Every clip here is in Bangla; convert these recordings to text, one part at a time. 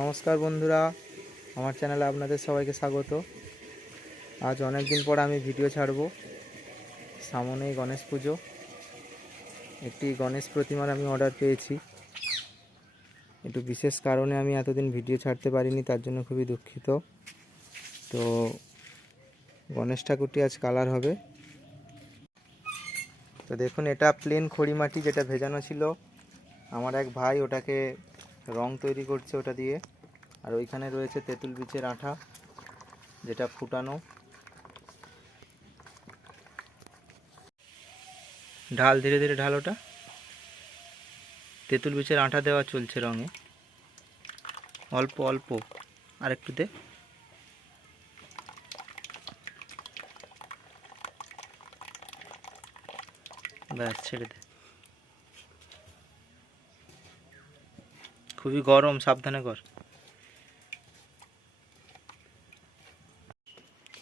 নমস্কার বন্ধুরা, আমার চ্যানেলে আপনাদের সবাইকে স্বাগত। আজ অনেক দিন পর আমি ভিডিও ছাড়ব। সামনেই গণেশ পুজো। একটি গণেশ প্রতিমার আমি অর্ডার পেয়েছি। একটু বিশেষ কারণে আমি এতদিন ভিডিও ছাড়তে পারিনি, তার জন্য খুবই দুঃখিত। তো গণেশ ঠাকুরটি আজ কালার হবে। তো দেখুন, এটা প্লেন খড়ি মাটি যেটা ভেজানো ছিল। আমার এক ভাই ওটাকে রং তৈরি করছে ওটা দিয়ে। আর ওইখানে রয়েছে তেঁতুল বীজের আঠা, যেটা ফুটানো। ঢাল, ধীরে ধীরে ঢাল ওটা। তেঁতুল বীজের আঠা দেওয়া চলছে রঙে। অল্প অল্প আর একটু দে ব্যাস, ছেড়ে দে। খুবই গরম, সাবধানে কর।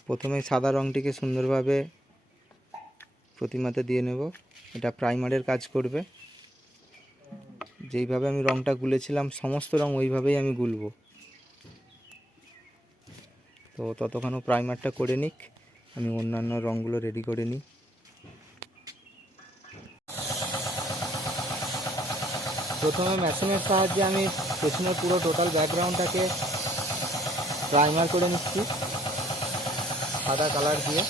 প্রথমে সাদা রঙটিকে সুন্দরভাবে প্রতিমাতে দিয়ে নেব। এটা প্রাইমারের কাজ করবে। যেইভাবে আমি রঙটা গুলেছিলাম, সমস্ত রঙ ওইভাবেই আমি গুলব। তো ততক্ষণও প্রাইমারটা করে নিক। আমি অন্যান্য রঙগুলো রেডি করে নিই। প্রথমে মেশিনের সাহায্যে আমি পেছনের পুরো টোটাল ব্যাকগ্রাউন্ডটাকে প্রাইমার করে নিচ্ছি সাদা কালার দিয়ে।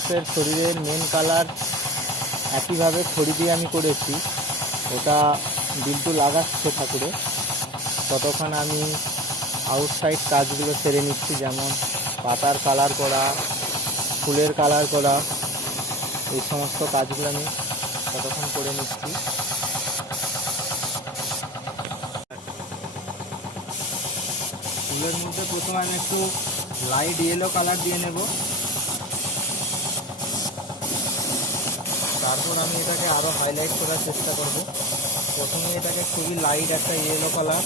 গণেশের শরীরের মেন কালার একইভাবে খড়ি দিয়ে আমি করেছি। ওটা বিল্টু লাগাচ্ছে ঠাকুরে। ততক্ষণ আমি আউটসাইড কাজগুলো সেরে নিচ্ছি, যেমন পাতার কালার করা, ফুলের কালার করা, এই সমস্ত কাজগুলো আমি ততক্ষণ করে নিচ্ছি। ফুলের মধ্যে প্রথমে আমি একটু লাইট ইয়েলো কালার দিয়ে নেব। তারপর আমি এটাকে আরও হাইলাইট করার চেষ্টা করব। প্রথমে এটাকে খুবই লাইট একটা ইয়েলো কালার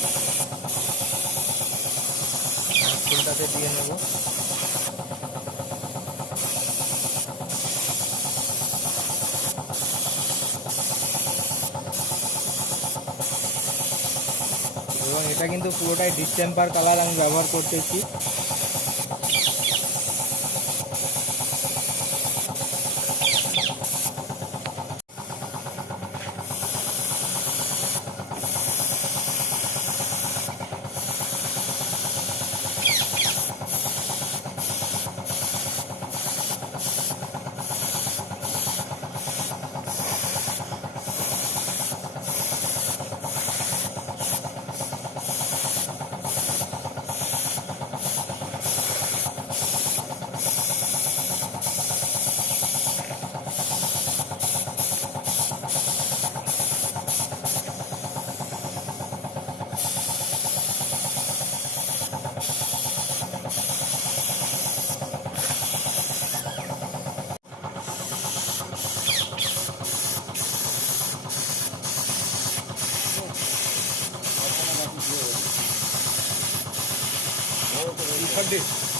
ফুলটাকে দিয়ে নেব। এবং এটা কিন্তু পুরোটাই ডিসটেম্পার কালার আমি ব্যবহার করতেছি। Sunday.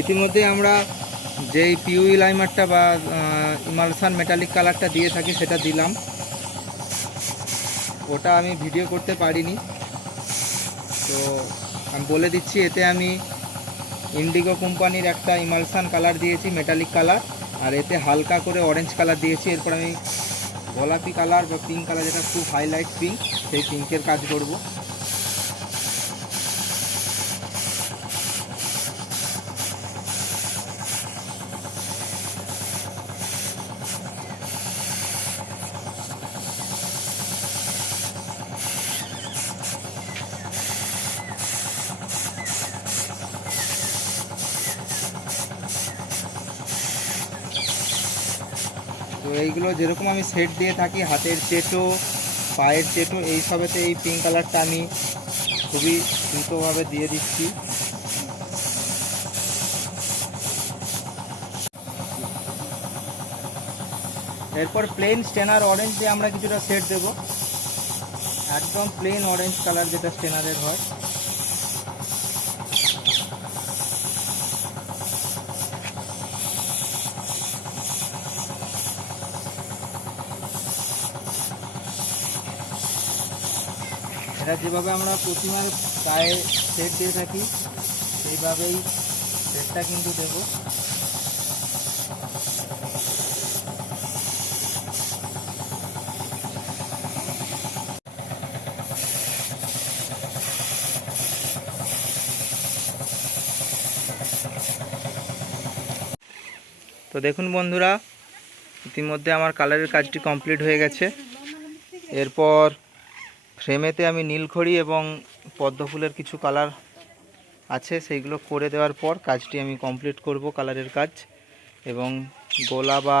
ইতিমধ্যে আমরা যেই পিউই লাইমারটা বা ইমালসান মেটালিক কালারটা দিয়ে থাকি সেটা দিলাম। ওটা আমি ভিডিও করতে পারিনি। তো আমি বলে দিচ্ছি, এতে আমি ইন্ডিগো কোম্পানির একটা ইমালসান কালার দিয়েছি মেটালিক কালার আর এতে হালকা করে অরেঞ্জ কালার দিয়েছি। এরপর আমি গোলাপি কালার বা পিঙ্ক কালার যেটা খুব হাইলাইট পিঙ্ক সেই পিঙ্কের কাজ করব। তো এইগুলো যেরকম আমি সেট দিয়ে থাকি, হাতের চেটো, পায়ের চেটো এই সবেতে এই পিঙ্ক কালারটা আমি খুবই দ্রুতভাবে দিয়ে দিচ্ছি। এরপর প্লেন স্টেনার অরেঞ্জ দিয়ে আমরা কিছুটা সেট দেব। একদম প্লেন অরেঞ্জ কালার যেটা স্টেনারের হয়। এটা যেভাবে আমরা প্রতিমার গায়ে সেট দিয়ে থাকি, সেইভাবেই সেটটা কিন্তু দেব। তো দেখুন বন্ধুরা, ইতিমধ্যে আমার কালারের কাজটি কমপ্লিট হয়ে গেছে। এরপর ফ্রেমেতে আমি নীলখড়ি এবং পদ্ম ফুলের কিছু কালার আছে, সেইগুলো করে দেওয়ার পর কাজটি আমি কমপ্লিট করব কালারের কাজ। এবং গোলা বা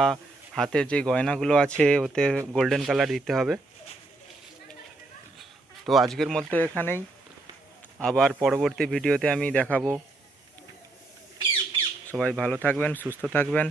হাতের যে গয়নাগুলো আছে, ওতে গোল্ডেন কালার দিতে হবে। তো আজকের মধ্যে এখানেই। আবার পরবর্তী ভিডিওতে আমি দেখাবো। সবাই ভালো থাকবেন, সুস্থ থাকবেন।